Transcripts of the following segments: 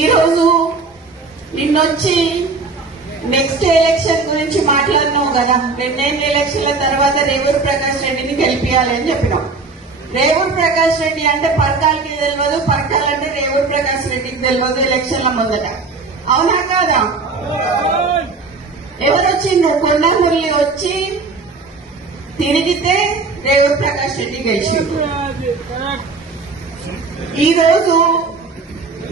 ఈరోజు నిన్నొచ్చి next election గురించి మాట్లాడినావు కదా. 2 ఎలక్షన్ల తర్వాత రేవూరు ప్రకాష్ రెడ్డిని గెలిపియాలి అని చెప్పినాం. రేవూరు ప్రకాష్ రెడ్డి అంటే పరకాలకి తెలియదు, పరకాలంటే రేవూరు ప్రకాష్ రెడ్డికి తెలియదు ఎలక్షన్ల ముందట. అవునా కాదా? ఎవరు వచ్చిండ్రు? కొండ మురళి వచ్చి తిరిగితే రేవూరు ప్రకాష్ రెడ్డి గెలిచిండు. ఈ రోజు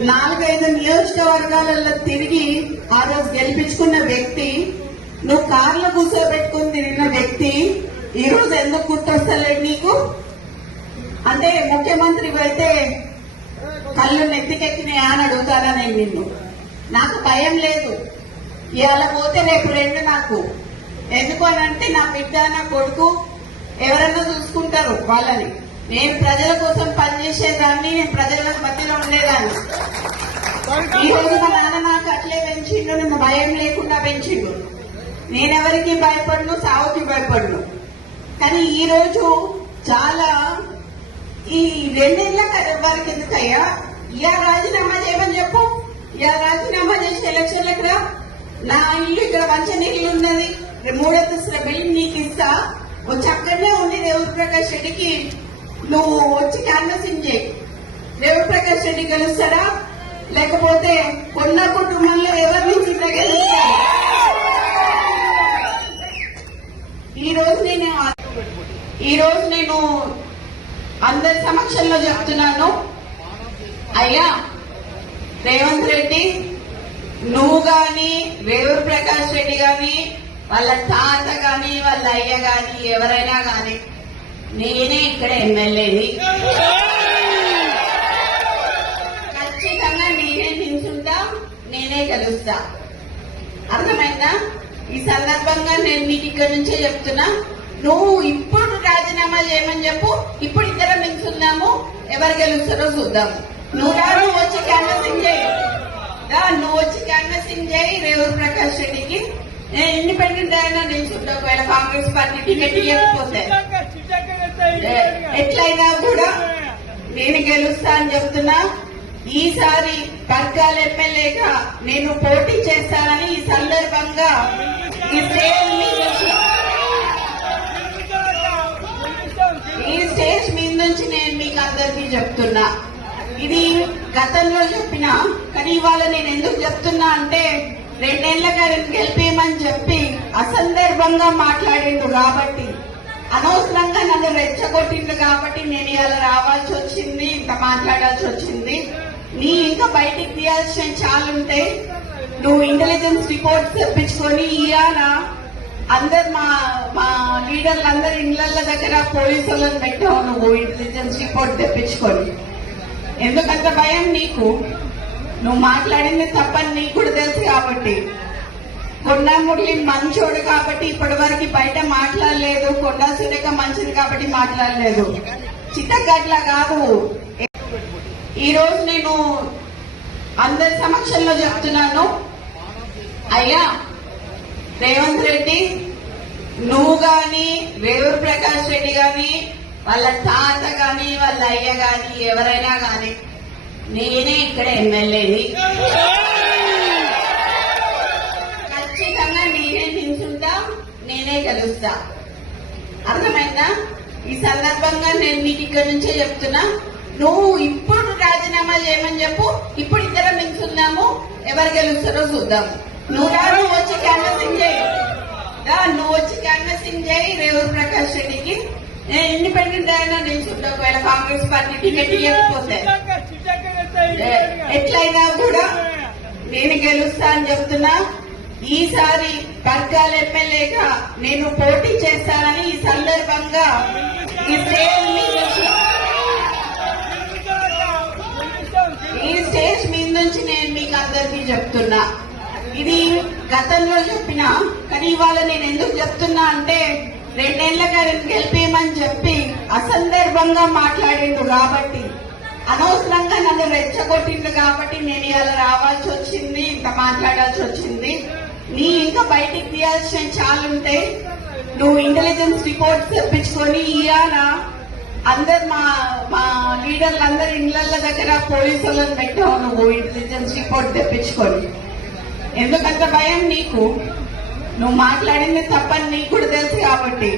4-5 నియోజకవర్గాలలో తిరిగి ఆ రోజు గెలిపించుకున్న వ్యక్తి, నువ్వు కార్లో కూర్చోబెట్టుకుని తిరిగిన వ్యక్తి ఈ రోజు ఎందుకు గుర్తొస్తలేదు నీకు? అంటే ముఖ్యమంత్రి అయితే కళ్ళు నెత్తికెక్కినాయా అని అడుగుతారా నేను నిన్ను? నాకు భయం లేదు. ఇవాళ పోతే రేపు 2 నాకు. ఎందుకు అని అంటే నా బిడ్డ నా కొడుకు ఎవరన్నా చూసుకుంటారు వాళ్ళని. నేను ప్రజల కోసం పనిచేసేదాన్ని, నేను ప్రజల మధ్యలో ఉండేదాన్ని. ఈ రోజు మా నాన్న నాకు అట్లే పెంచిండు, నేను భయం లేకుండా పెంచిండు. నేనెవరికి భయపడను, సావుకి భయపడను. కానీ ఈ రోజు చాలా ఈ 2 ఏళ్ల వారికి ఎందుకయ్యా ఇయా రాజీనామా చేయమని చెప్పు. ఇయా రాజీనామా చేసి ఎలక్షన్లకు రా. నా ఇల్లు ఇక్కడ మంచినీళ్ళు ఉన్నది, 3 అంతస్తుల బిల్డింగ్ నీకు ఇస్తా. వచ్చి అక్కడనే ఉండి రేవూరు ప్రకాష్ రెడ్డికి నువ్వు వచ్చి క్యాన్వసింగ్ చేయి. రేవూరు ప్రకాష్ రెడ్డి గెలుస్తాడా లేకపోతే కొన్న కుటుంబంలో ఎవరి నుంచి గెలుస్తాడు? ఈ రోజు నేను అందరి సమక్షంలో చెప్తున్నాను, అయ్యా రేవంత్ రెడ్డి, నువ్వు గాని రేవూరు ప్రకాష్ రెడ్డి గాని వాళ్ళ తాత గాని వాళ్ళ అయ్య గాని ఎవరైనా గాని నేనే ఇక్కడ ఎమ్మెల్యేని, ఖచ్చితంగా నేనే నిల్చుంటా, నేనే గెలుస్తా. అర్థమైందా? ఈ సందర్భంగా నేను నీకు ఇక్కడ నుంచే చెప్తున్నా, నువ్వు ఇప్పుడు రాజీనామా చేయమని చెప్పు. ఇప్పుడు ఇద్దరం నిల్చుందాము, ఎవరు గెలుస్తారో చూద్దాము. నువ్వు వచ్చి క్యాన్వసింగ్ చేయి, నువ్వు వచ్చి క్యాన్వసింగ్ చేయి రేవూరు ప్రకాష్ రెడ్డికి. నేను ఇండిపెండెంట్ అయినా నిల్చుంటా. ఒకవేళ కాంగ్రెస్ పార్టీ టికెట్ ఇవ్వకపోతే ఎట్లయినా కూడా నేను గెలుస్తా అని చెప్తున్నా. ఈసారి పర్కాల ఎమ్మెల్యేగా నేను పోటీ చేస్తానని ఈ సందర్భంగా ఈ స్టేజ్ మీద నుంచి నేను మీకు అందరికీ చెప్తున్నా. ఇది గతంలో చెప్పినా, కానీ ఇవాళ నేను ఎందుకు చెప్తున్నా అంటే 2 ఏళ్లగా గెలిపేయమని చెప్పి అసందర్భంగా మాట్లాడిండు కాబట్టి, అనవసరంగా నన్ను రెచ్చగొట్టిండు కాబట్టి నేను ఇవాళ రావాల్సి వచ్చింది, ఇంత మాట్లాడాల్సి వచ్చింది. నీ ఇంకా బయటికి తీయాల్సిన చాలుంటే నువ్వు ఇంటెలిజెన్స్ రిపోర్ట్స్ తెప్పించుకొని ఇవాళ అందరు మా లీడర్లు అందరు ఇళ్ల దగ్గర పోలీసులను పెట్టావు. నువ్వు ఇంటెలిజెన్స్ రిపోర్ట్ తెప్పించుకొని ఎందుకంత భయం నీకు? నువ్వు మాట్లాడింది తప్పని నీకు కూడా తెలుసు కాబట్టి. కొండా మురళి మంచోడు కాబట్టి ఇప్పటి వరకు బయట మాట్లాడలేదు, కొండా సురేఖ మంచిది కాబట్టి మాట్లాడలేదు. చిత్తగట్ల కాదు. ఈ రోజు నేను అందరి సమక్షంలో చెప్తున్నాను, అయ్యా రేవంత్ రెడ్డి, నువ్వు గాని రేవూరు ప్రకాష్ రెడ్డి గాని వాళ్ళ తాత గాని వాళ్ళ అయ్య గాని ఎవరైనా గాని నేనే ఇక్కడ ఎమ్మెల్యేని, ఖచ్చితంగా నేనే నిల్చుంటా, నేనే గెలుస్తా. అర్థమైందా? ఈ సందర్భంగా నేను నీకు ఇక్కడ నుంచే చెప్తున్నా, నువ్వు ఇప్పుడు రాజీనామా చేయమని చెప్పు. ఇప్పుడు ఇద్దరం నిల్చుందాము, ఎవరు గెలుస్తారో చూద్దాము. నువ్వు వచ్చి క్యాన్వసింగ్ చేయి, నువ్వు వచ్చి క్యాన్వసింగ్ చేయి రేవూరు ప్రకాష్ రెడ్డికి. నేను ఇండిపెండెంట్ అయినా నిల్చుంటా. ఒకవేళ కాంగ్రెస్ పార్టీ టికెట్ ఇవ్వకపోతే ఎట్లయినా కూడా నేను గెలుస్తా అని చెప్తున్నా. ఈసారి పర్కాల ఎమ్మెల్యేగా నేను పోటీ చేస్తానని ఈ సందర్భంగా ఈ స్టేజ్ మీద నుంచి నేను మీకు అందరికీ చెప్తున్నా. ఇది గతంలో చెప్పినా, కానీ ఇవాళ నేను ఎందుకు చెప్తున్నా అంటే 2 ఏళ్లగా గెలిపేయమని చెప్పి అసందర్భంగా మాట్లాడిండు కాబట్టి, అనవసరంగా నన్ను రెచ్చగొట్టిండు కాబట్టి నేను ఇవాళ రావాల్సి వచ్చింది, ఇంత మాట్లాడాల్సి వచ్చింది. నీ ఇంకా బయటికి తీయాల్సిన చాలుంటే నువ్వు ఇంటెలిజెన్స్ రిపోర్ట్స్ తెప్పించుకొని ఇవాళ అందరు మా లీడర్లందరూ ఇళ్ల దగ్గర పోలీసులను పెట్టావు నువ్వు ఇంటెలిజెన్స్ రిపోర్ట్ తెప్పించుకొని. ఎందుకంత భయం నీకు? నువ్వు మాట్లాడింది తప్పని నీకు కూడా తెలుసు కాబట్టి.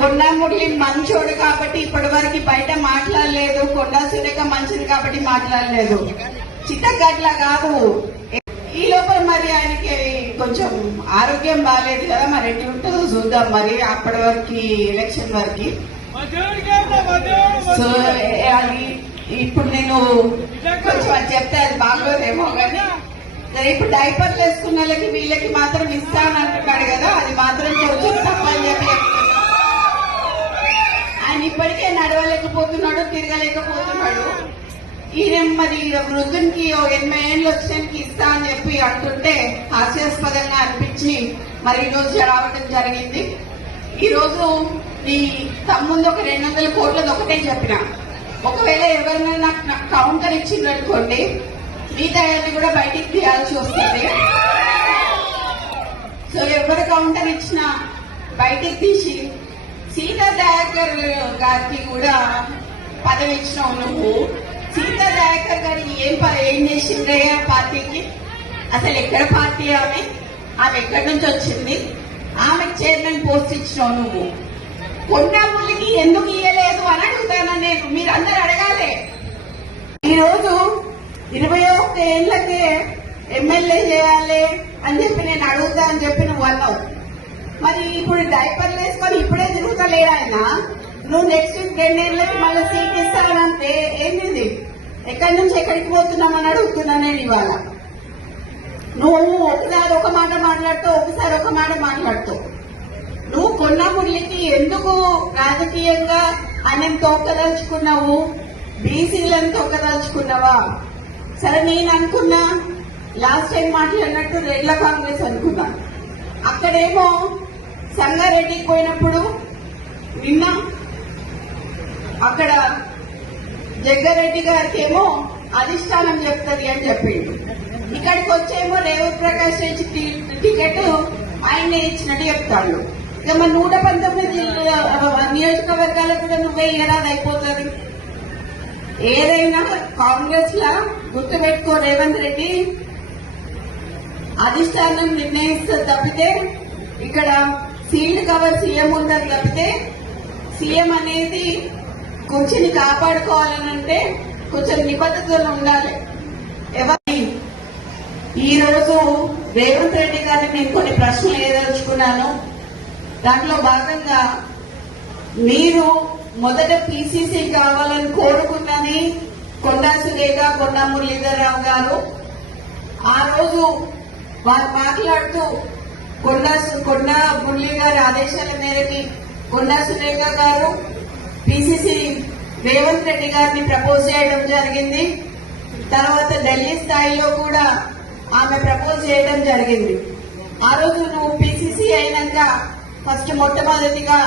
కొండా మురళి మంచోడు కాబట్టి ఇప్పటి వరకు బయట మాట్లాడలేదు. కొండా సురేఖ మంచిది కాబట్టి మాట్లాడలేదు. చిత్తగట్ల కాదు. ఈ లోపల మరి ఆయనకి కొంచెం ఆరోగ్యం బాగాలేదు కదా, మరి ఎట్టి ఉంటుందో చూద్దాం. మరి అప్పటి వరకు ఎలక్షన్ వరకు. సో అది ఇప్పుడు నేను కొంచెం అది చెప్తే అది బాగోదేమో కానీ, ఇప్పుడు డైపర్లు వేసుకున్న వాళ్ళకి వీళ్ళకి మాత్రం ఇస్తానంటున్నాడు కదా, అది మాత్రం కొంచెం తప్పని చెప్పి ఆయన ఇప్పటికే నడవలేకపోతున్నాడు, తిరగలేకపోతున్నాడు. ఈయన మరి వృద్ధునికి 80 ఏళ్ళు వచ్చినానికి ఇస్తా అని చెప్పి అంటుంటే హాస్యాస్పదంగా అనిపించి మరి ఈ రోజు రావడం జరిగింది. ఈ రోజు నీ తమ్ముందు ఒక 200 కోట్లది ఒకటే చెప్పిన, ఒకవేళ ఎవరైనా నాకు కౌంటర్ ఇచ్చిందనుకోండి మిగతా కూడా బయటికి తీయాల్సి వస్తుంది. సో ఎవరు కౌంటర్ ఇచ్చినా బయటికి తీసి సీతా దయాకర్ గారికి కూడా పదవి ఇచ్చినావు నువ్వు. సీతా దయాకర్ గారు ఏం చేసిందే పార్టీకి? అసలు ఎక్కడ పార్టీ ఆమె ఎక్కడి నుంచి వచ్చింది? ఆమెకు చైర్మన్ పోస్ట్ ఇచ్చినావు నువ్వు. కొండా మురళికి ఎందుకు ఇయ్యలేదు అని అడుగుతాను నేను. మీరందరూ అడగాలి. ఈరోజు 21 ఏళ్లకే ఎమ్మెల్యే చేయాలి అని చెప్పి నేను అడుగుతా అని చెప్పి నువ్వు అన్నావు. మరి ఇప్పుడు డైపర్లు వేసుకొని ఇప్పుడే తిరుగుతలేడు ఆయన. నువ్వు నెక్స్ట్ 2 ఏళ్ళకి మళ్ళీ సీట్ ఇస్తానంటే ఏంటిది? ఎక్కడి నుంచి ఎక్కడికి పోతున్నామని అడుగుతున్నా నేను ఇవాళ. నువ్వు ఒకసారి ఒక మాట మాట్లాడుతావు, ఒకసారి ఒక మాట మాట్లాడుతావు. నువ్వు కొండా మురళికి ఎందుకు రాజకీయంగా ఆయన తోకదలుచుకున్నావు? బీసీలను తోకదలుచుకున్నావా? సరే, నేను అనుకున్నా లాస్ట్ టైం మాట్లాడినట్టు రెడ్ల కాంగ్రెస్ అనుకున్నా. అక్కడేమో సంగారెడ్డికి పోయినప్పుడు నిన్న అక్కడ జగ్గారెడ్డి గారికి ఏమో అధిష్టానం చెప్తుంది అని చెప్పిండు. ఇక్కడికి వచ్చేమో రేవంత్ ప్రకాష్ రెడ్డి టికెట్ ఆయనే ఇచ్చినట్టు చెప్తాడు. ఇక మరి 119 నియోజకవర్గాలకు కూడా నువ్వే ఇయరాది అయిపోతుంది. ఏదైనా కాంగ్రెస్ లా గుర్తుపెట్టుకో, రేవంత్ రెడ్డి అధిష్టానం నిర్ణయిస్తుంది తప్పితే ఇక్కడ సీల్డ్ కవర్ సీఎం ఉందని తప్పితే సీఎం అనేది కొంచెం కాపాడుకోవాలని అంటే కొంచెం నిబద్ధతలు ఉండాలి. ఎవరి ఈ రోజు రేవంత్ రెడ్డి గారిని నేను కొన్ని ప్రశ్నలు ఏదలుచుకున్నాను. దాంట్లో భాగంగా మీరు మొదట పిసిసి కావాలని కోరుకున్నది కొండా సురేఖ, కొండా మురళీధరరావు గారు. ఆ రోజు వారు మాట్లాడుతూ కొండా మురళి గారి ఆదేశాల మేరకి కొండా సురేఖ గారు పిసిసి రేవంత్ రెడ్డి గారిని ప్రపోజ్ చేయడం జరిగింది. తర్వాత ఢిల్లీ స్థాయిలో కూడా ఆమె ప్రపోజ్ చేయడం జరిగింది. ఆ రోజు నువ్వు పిసిసి అయినాక ఫస్ట్ మొట్టమొదటిగా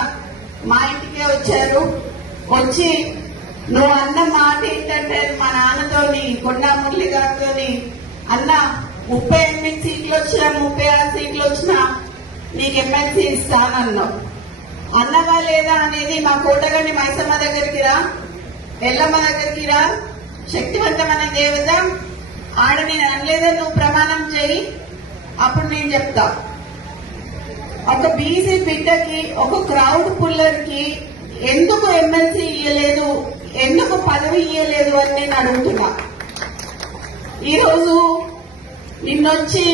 మా ఇంటికే వచ్చారు. వచ్చి నువ్వు అన్న మాట ఏంటంటే మా నాన్నతోని కొండా మురళి గారితోని అన్న 38 సీట్లు వచ్చినా 36 సీట్లు వచ్చినా నీకు ఎమ్మెల్సీ ఇస్తానన్నావు. అన్నవా లేదా అనేది మా కోటగండి మైసమ్మ దగ్గరికి రా, ఎల్లమ్మ దగ్గరికి రా, శక్తివంతమైన దేవత ఆడ నేను అనలేదని నువ్వు ప్రమాణం చేయి, అప్పుడు నేను చెప్తా. ఒక బీసీ బిడ్డకి, ఒక క్రౌడ్ పుల్లర్ కి ఎందుకు ఎమ్మెల్సీ ఇయ్యలేదు, ఎందుకు పదవి ఇయ్యలేదు అని నేను అడుగుతున్నా. ఈరోజు నిన్నొచ్చి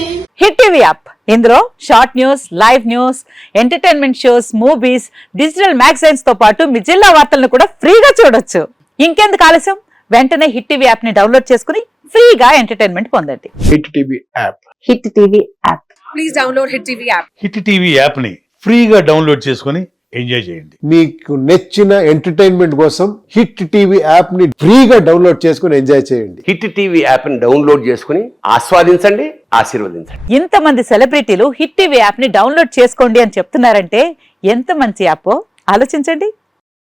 హిట్ టీవీ యాప్, ఇందులో short news, live news, entertainment shows, movies, digital magazines తో పాటు మీ జిల్లా వార్తలను కూడా ఫ్రీగా చూడొచ్చు. ఇంకెందుకు ఆలస్యం, వెంటనే హిట్ టీవీ యాప్ ని డౌన్లోడ్ చేసుకుని ఫ్రీగా ఎంటర్టైన్మెంట్ పొందండి. Hit TV app, hit TV app, please download hit TV app. Hit TV app ని ఫ్రీగా డౌన్లోడ్ చేసుకుని ఎంజాయ్ చేయండి. మీకు నచ్చిన ఎంటర్టైన్మెంట్ కోసం హిట్ టీవీ యాప్ ని ఫ్రీగా డౌన్లోడ్ చేసుకుని ఎంజాయ్ చేయండి. హిట్ టీవీ యాప్ ని డౌన్లోడ్ చేసుకుని ఆస్వాదించండి, ఆశీర్వదించండి. ఇంతమంది సెలబ్రిటీలు హిట్ టీవీ యాప్ ని డౌన్లోడ్ చేసుకోండి అని చెప్తున్నారంటే ఎంత మంచి యాప్ ఆలోచించండి.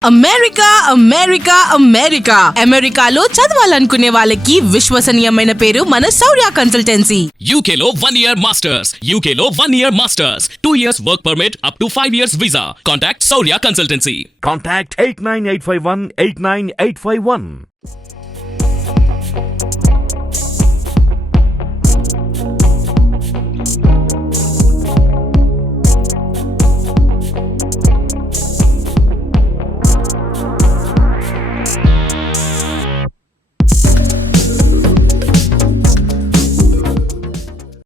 అమెరికా అమెరికా అమెరికా అమెరికాలో చదవాలనుకునే వాళ్ళకి విశ్వసనీయమైన పేరు మన శౌర్య consultancy. UK Law 1 Year Masters. UK Law 1 Year Masters. 2 years work permit up to 5 years visa. Contact Saurya Consultancy. Contact 89851 89851.